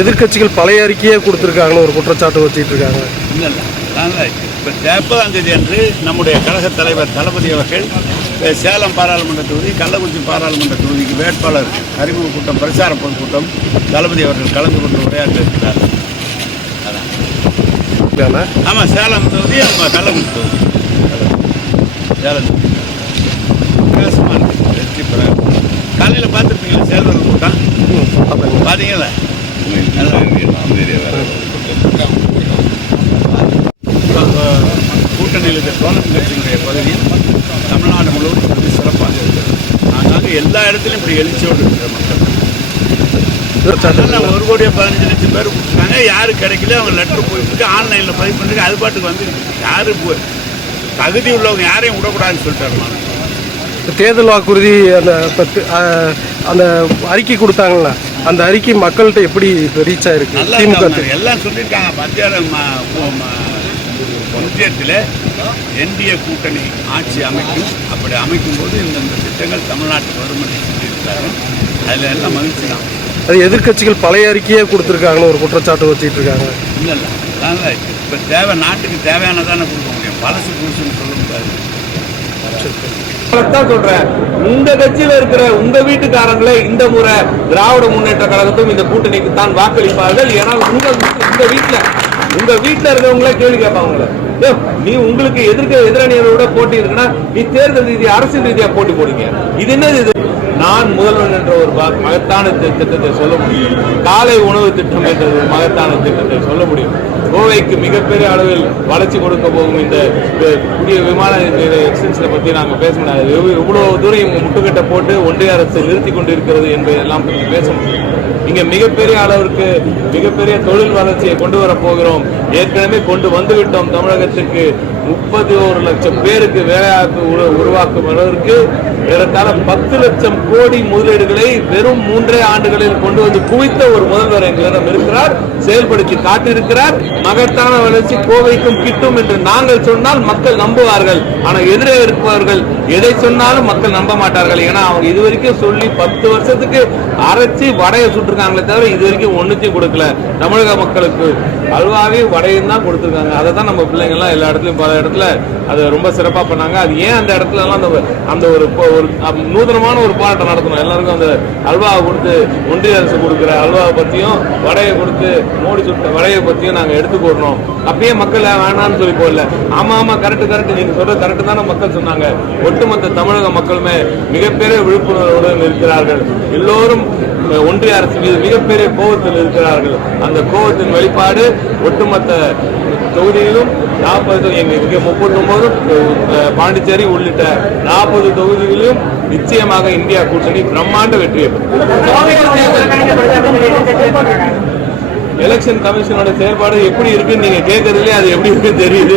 எதிர்க்கட்சிகள் பழைய அறிக்கையே கொடுத்துருக்காங்கன்னு ஒரு குற்றச்சாட்டு வச்சிட்டு இருக்காங்க. இல்லை இல்லை. இப்போ முப்பதாம் தேதி அன்று நம்முடைய கழக தலைவர் தளபதி அவர்கள் சேலம் பாராளுமன்ற தொகுதி கள்ளக்குறிச்சி பாராளுமன்ற தொகுதிக்கு வேட்பாளர் அறிமுக கூட்டம் பிரச்சார பொதுக்கூட்டம் தளபதி அவர்கள் கலந்து கொண்டு உரையாற்ற இருக்கிறார் அதான் இல்லைண்ணா ஆமாம் சேலம் தொகுதி நம்ம கள்ளக்குறிச்சி தொகுதி. சேலம் தொகுதி. பிரகாசமாக இடத்துலையும் இப்படி எழுச்சியோடு இருக்கிற மக்கள். ஒரு கோடியே பதினஞ்சு லட்சம் பேர் கொடுத்துருக்காங்க யாரு கிடைக்கல அவங்க லெட்டர் போயிட்டு ஆன்லைனில் பதிவு பண்ணிருக்கு அது பாட்டுக்கு வந்துருக்கு யாரு தகுதி உள்ளவங்க யாரையும் விடக்கூடாதுன்னு சொல்லிட்டாரு நான் தேர்தல் வாக்குறுதி அந்த பத்து அந்த அறிக்கை கொடுத்தாங்கல்ல அந்த அறிக்கை மக்கள்கிட்ட எப்படி ரீச் ஆயிருக்கு? திமுக. எல்லாம் சொல்லியிருக்காங்க. மத்திய ஒன்றியத்தில் என்டிஏ கூட்டணி ஆட்சி அமைக்கும். அப்படி அமைக்கும் போது இந்தந்த திட்டங்கள் தமிழ்நாட்டுக்கு வரும் என்று சொல்லியிருக்காரு. அதில் எல்லாம் மகிழ்ச்சி தான். அது எதிர்க்கட்சிகள் பழைய அறிக்கையே கொடுத்துருக்காங்கன்னு ஒரு குற்றச்சாட்டு வச்சிட்டு இருக்காங்க. இல்லை இல்லை. அதனால் இப்போ தேவை நாட்டுக்கு தேவையானதானே கொடுக்க முடியும். பழசு புதுசுன்னு சொல்ல முடியாது. சொல்றேன். உங்க கட்சியில இருக்கிற உங்க வீட்டுக்காரங்களே இந்த முறை திராவிட முன்னேற்ற கழகத்தும் இந்த கூட்டணிக்கு தான் வாக்களிப்பார்கள். ஏன்னா உங்க வீட்டு- உங்க வீட்டுல உங்க வீட்டுல இருக்கிறவங்களே கேள்வி கேட்பாங்க நீ உங்களுக்கு எதிர்க்க எதிரணியரோட போட்டி இருக்குன்னா நீ தேர்தல் ரீதியா அரசியல் ரீதியா போட்டி போடுங்க இது என்னது இது? நான் முதல்வன் என்ற ஒரு மகத்தான திட்டத்தை சொல்ல முடியும். காலை உணவு திட்டம் என்ற ஒரு மகத்தான திட்டத்தை சொல்ல முடியும். கோவைக்கு மிகப்பெரிய அளவில் வளர்ச்சி கொடுக்க போகும் இந்த புதிய விமான எக்ஸ்டென்ஷனை பற்றி நாங்கள் பேச முடியாது. இவ்வளோ இவ்வளவு தூரம் இவங்க முட்டுக்கட்டை போட்டு ஒன்றிய அரசு நிறுத்தி கொண்டிருக்கிறது என்பதெல்லாம் பேச முடியும். இங்கே மிகப்பெரிய அளவிற்கு மிகப்பெரிய தொழில் வளர்ச்சியை கொண்டு வரப்போகிறோம் ஏற்கனவே கொண்டு வந்துவிட்டோம் தமிழகத்துக்கு முப்பத்தி ஒரு லட்சம் பேருக்கு வேலைவாய்ப்பு உருவாக்கும் அளவிற்கு ஏறத்தாழ பத்து லட்சம் கோடி முதலீடுகளை வெறும் மூன்றே ஆண்டுகளில் கொண்டு வந்து குவித்த ஒரு முதல்வர் எங்களிடம் இருக்கிறார் செயல்படுத்தி காட்டியிருக்கிறார். மகத்தான வளர்ச்சி கோவைக்கும் கிட்டும் என்று நாங்கள் சொன்னால் மக்கள் நம்புவார்கள். ஆனால் எதிரே இருப்பவர்கள் எதை சொன்னாலும் மக்கள் நம்ப மாட்டார்கள். ஏன்னா அவங்க இதுவரைக்கும் சொல்லி பத்து வருஷத்துக்கு அரைச்சி வடையை சுட்டிருக்காங்களே தவிர இது வரைக்கும் ஒண்ணுத்தையும் கொடுக்கல. தமிழக மக்களுக்கு அல்வாவையும் வடையும் தான் கொடுத்துருக்காங்க. அதை தான் நம்ம பிள்ளைங்கள்லாம் எல்லா இடத்துலையும் பல இடத்துல அதை ரொம்ப சிறப்பாக பண்ணாங்க. அது ஏன் அந்த இடத்துல எல்லாம் அந்த அந்த ஒரு ஒரு நூதனமான ஒரு போராட்டம் நடத்தணும். எல்லாருக்கும் அந்த அல்வாவை கொடுத்து ஒன்றிய அரசு கொடுக்குற அல்வாவை பற்றியும் வடையை கொடுத்து மோடி சுட்ட வடையை பற்றியும் நாங்கள் எடுத்து போடணும். அப்பயே மக்கள் வேணாம்னு சொல்லி போடல. ஆமாம் ஆமாம் கரெக்ட் கரெக்டு நீங்கள் சொல்கிற கரெக்டு தானே மக்கள் சொன்னாங்க. ஒட்டுமொத்த தமிழக மக்களுமே மிகப்பெரிய விழிப்புணர்வுடன் இருக்கிறார்கள் எல்லோரும் ஒன்றிய அரசு மீது மிகப்பெரிய கோபத்தில் இருக்கிறார்கள். அந்த கோபத்தின் வெளிப்பாடு ஒட்டுமொத்த தொகுதியிலும் நாற்பது இங்கே இங்க முப்பத்தொன்பதும் பாண்டிச்சேரி உள்ளிட்ட நாற்பது தொகுதிகளிலும் நிச்சயமாக இந்தியா கூட்டணி பிரம்மாண்ட வெற்றியை எலெக்ஷன் கமிஷனோட செயல்பாடு எப்படி இருக்குன்னு நீங்க கேட்கறதுலேயே அது எப்படி இருக்குன்னு தெரியுது.